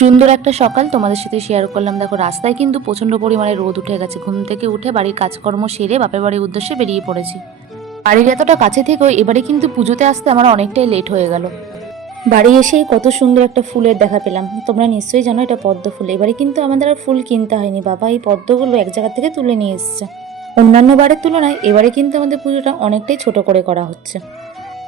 সুন্দর একটা সকাল তোমাদের সাথে শেয়ার করলাম। দেখো, রাস্তায় কিন্তু প্রচণ্ড পরিমাণে রোদ উঠে গেছে। ঘুম থেকে উঠে বাড়ির কাজকর্ম সেরে বাপের বাড়ির উদ্দেশ্যে বেরিয়ে পড়েছি। বাড়ির এতটা কাছে থেকেও এবারে কিন্তু পুজোতে আসতে আমার অনেকটাই লেট হয়ে গেল। বাড়ি এসেই কত সুন্দর একটা ফুলের দেখা পেলাম। তোমরা নিশ্চয়ই জানো এটা পদ্ম ফুল। এবারে কিন্তু আমাদের আর ফুল কিনতে হয়নি। বাবা এই পদ্মগুলো এক জায়গা থেকে তুলে নিয়ে এসছে। অন্যান্য বারের তুলনায় এবারে কিন্তু আমাদের পুজোটা অনেকটাই ছোট করে করা হচ্ছে।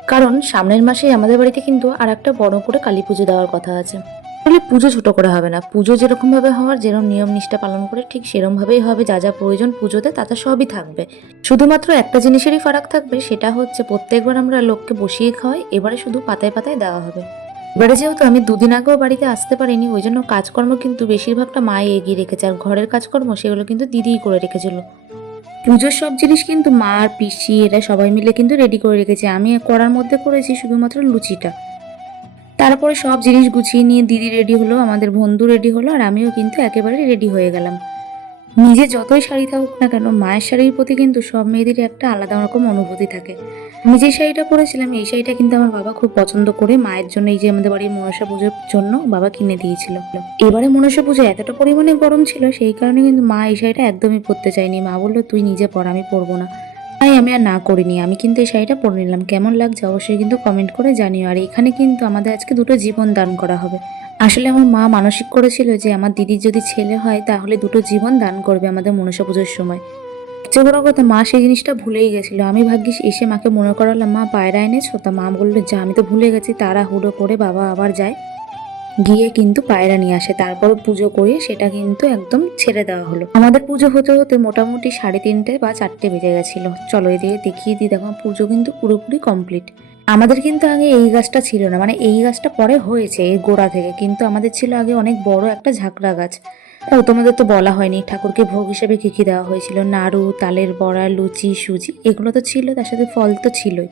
কারণ সামনের মাসেই আমাদের বাড়িতে কিন্তু আর একটা বড় করে কালী পুজো দেওয়ার কথা আছে। আসলে পুজো ছোট করে হবে না। পুজো যেরকমভাবে হওয়ার, যেরকম নিয়ম নিষ্ঠা পালন করে, ঠিক সেরকম ভাবেই হবে। যা যা প্রয়োজন পুজোতে তাতে সবই থাকবে। শুধুমাত্র একটা জিনিসেরই ফারাক থাকবে, সেটা হচ্ছে প্রত্যেকবার আমরা লোককে বসিয়ে খাওয়াই, এবারে শুধু পাতায় পাতায় দেওয়া হবে। এবারে যেহেতু আমি দুদিন আগেও বাড়িতে আসতে পারিনি, ওই জন্য কাজকর্ম কিন্তু বেশিরভাগটা মাই এগিয়ে রেখেছে, আর ঘরের কাজকর্ম সেগুলো কিন্তু দিদিই করে রেখেছিল। পুজোর সব জিনিস কিন্তু মা আর পিসি এরা সবাই মিলে কিন্তু রেডি করে রেখেছে। আমি করার মধ্যে করেছি শুধুমাত্র লুচিটা। তারপরে সব জিনিস গুছিয়ে নিয়ে দিদি রেডি হলো, আমাদের বন্ধু রেডি হলো, আর আমিও কিন্তু একেবারে রেডি হয়ে গেলাম। নিজে যতই শাড়ি থাকুক না কেন, মায়ের শাড়ির প্রতি কিন্তু সব মেয়েদের একটা আলাদা রকম অনুভূতি থাকে। আমি যে শাড়িটা পরেছিলাম, এই শাড়িটা কিন্তু আমার বাবা খুব পছন্দ করে, মায়ের জন্য এই যে আমাদের বাড়ির মনসা পুজোর জন্য বাবা কিনে দিয়েছিল। এবারে মনসা পুজো এতটা পরিমাণে গরম ছিল, সেই কারণে কিন্তু মা এই শাড়িটা একদমই পরতে চায়নি। মা বলল, তুই নিজে পর, আমি পরবো না। তাই আমি আর না করিনি। আমি কিন্তু এই শাড়িটা পরে নিলাম। কেমন লাগছে অবশ্যই কিন্তু কমেন্ট করে জানিও। আর এখানে কিন্তু আমাদের আজকে দুটো জীবন দান করা হবে। আসলে আমার মা মানসিক করেছিল যে আমার দিদির যদি ছেলে হয়, তাহলে দুটো জীবন দান করবে আমাদের মনসা পুজোর সময়। সবচেয়ে বড় কথা, মা সেই জিনিসটা ভুলেই গেছিল। আমি ভাগ্যিস এসে মাকে মনে করালাম, মা, পায়রা এনেছো? তা মা বলল, যে, আমি তো ভুলে গেছি। তারা হুড়ো করে বাবা আবার যায়। গিয়ে কিন্তু পায়রা নিয়ে আসে। তারপর পুজো করে সেটা কিন্তু একদম ছেড়ে দেওয়া হলো। আমাদের পুজো হতে হতে মোটামুটি সাড়ে তিনটে বা চারটে বেজে গেছিল। চলো এদিকে দেখিয়ে দিই, দেখো, পুজো কিন্তু পুরোপুরি কমপ্লিট আমাদের কিন্তু আগে এই গাছটা ছিল না মানে এই গাছটা পরে হয়েছে এই গোড়া থেকে। কিন্তু আমাদের ছিল আগে অনেক বড় একটা ঝাঁকড়া গাছ। ও, তোমাদের তো বলা হয়নি। ঠাকুরকে ভোগ হিসেবে কী কী দেওয়া হয়েছিল? নাড়ু, তালের বড়া, লুচি, সুজি, এগুলো তো ছিল, তার সাথে ফল তো ছিলই।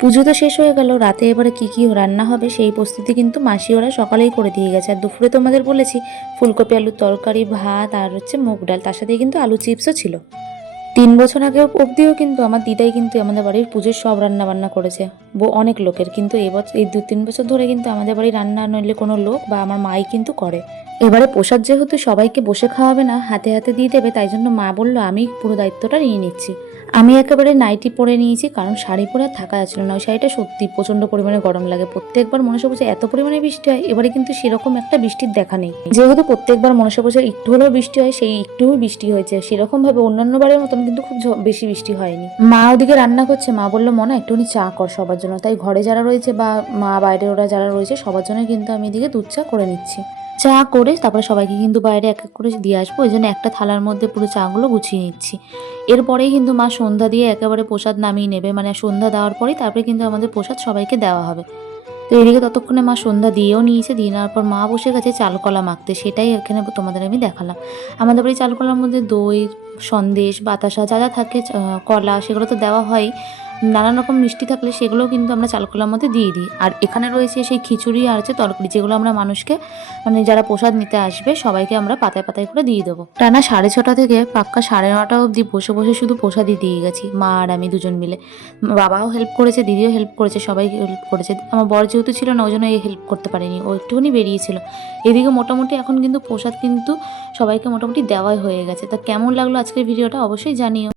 পুজো তো শেষ হয়ে গেল, রাতে এবারে কী কী রান্না হবে সেই প্রস্তুতি কিন্তু মাসি ওরা সকালেই করে দিয়ে গেছে। আর দুপুরে তোমাদের বলেছি, ফুলকপি, আলুর তরকারি, ভাত আর হচ্ছে মুগ ডাল, তার সাথে কিন্তু আলু চিপসও ছিল। তিন বছর আগে অবধিও কিন্তু আমার দিদাই কিন্তু আমাদের বাড়ির পুজোর সব রান্না বান্না করেছে। বো অনেক লোকের, কিন্তু এবছর এই দু তিন বছর ধরে কিন্তু আমাদের বাড়ি রান্না নইলে কোনো লোক বা আমার মাই কিন্তু করে। এবারে প্রসাদ যেহেতু সবাইকে বসে খাওয়াবে না, হাতে হাতে দিয়ে দেবে, তাই জন্য মা বলল, আমি পুরো দায়িত্বটা নিয়ে নিচ্ছি। আমি একেবারে নাইটি পরে নিয়েছি, কারণ শাড়ি পরে থাকা যাচ্ছিল না। ওই শাড়িটা সত্যি প্রচণ্ড পরিমাণে গরম লাগে। প্রত্যেকবার মনসা পুজো এত পরিমাণে বৃষ্টি হয়, এবারে কিন্তু সেরকম একটা বৃষ্টির দেখা নেই। যেহেতু প্রত্যেকবার মনসা পুজো একটু হলেও বৃষ্টি হয়, সেই একটু বৃষ্টি হয়েছে। সেরকম ভাবে অন্যান্য বারের মতন কিন্তু খুব বেশি বৃষ্টি হয়নি। মা ওদিকে রান্না করছে। মা বলল, মনে একটুখানি চা কর সবার জন্য। তাই ঘরে যারা রয়েছে বা মা বাইরে ওরা যারা রয়েছে, সবার জন্য কিন্তু আমি এদিকে দুধ চা করে নিচ্ছি। চা করে তারপরে সবাইকে কিন্তু বাইরে এক এক করে দিয়ে আসব। ওই জন্য একটা থালার মধ্যে পুরো চাগুলো গুছিয়ে নিচ্ছি। এরপরেই কিন্তু মা সন্ধ্যা দিয়ে একেবারে প্রসাদ নামিয়ে নেবে। মানে সন্ধ্যা দেওয়ার পরেই তারপরে কিন্তু আমাদের প্রসাদ সবাইকে দেওয়া হবে। তো এদিকে ততক্ষণে মা সন্ধ্যা দিয়েও নিয়েছে। দিয়ে নেওয়ার পর মা বসে গেছে চালকলা মাখতে। সেটাই এখানে তোমাদের আমি দেখালাম। আমাদের বাড়ি চালকলার মধ্যে দই, সন্দেশ, বাতাসা যা যা থাকে কলা, সেগুলো তো দেওয়া হয় নানান রকম মিষ্টি থাকলে সেগুলোও কিন্তু আমরা চালকলার মধ্যে দিয়ে দিই। আর এখানে রয়েছে সেই খিচুড়ি আর আছে তরকারি, যেগুলো আমরা মানুষকে মানে যারা প্রসাদ নিতে আসবে, সবাইকে আমরা পাতায় পাতায় করে দিয়ে দেবো। টানা সাড়ে ছটা থেকে পাক্কা সাড়ে নটা অবধি বসে বসে শুধু প্রসাদই দিয়ে গেছি, মা আর আমি দুজন মিলে। বাবাও হেল্প করেছে, দিদিও হেল্প করেছে, সবাই হেল্প করেছে। আমার বর যেহেতু ছিল না ওই জন্য এই হেল্প করতে পারিনি, ও একটুখানি বেরিয়েছিল। এদিকে মোটামুটি এখন কিন্তু প্রসাদ কিন্তু সবাইকে মোটামুটি দেওয়াই হয়ে গেছে। তা কেমন লাগল আজকের ভিডিওটা অবশ্যই জানিও।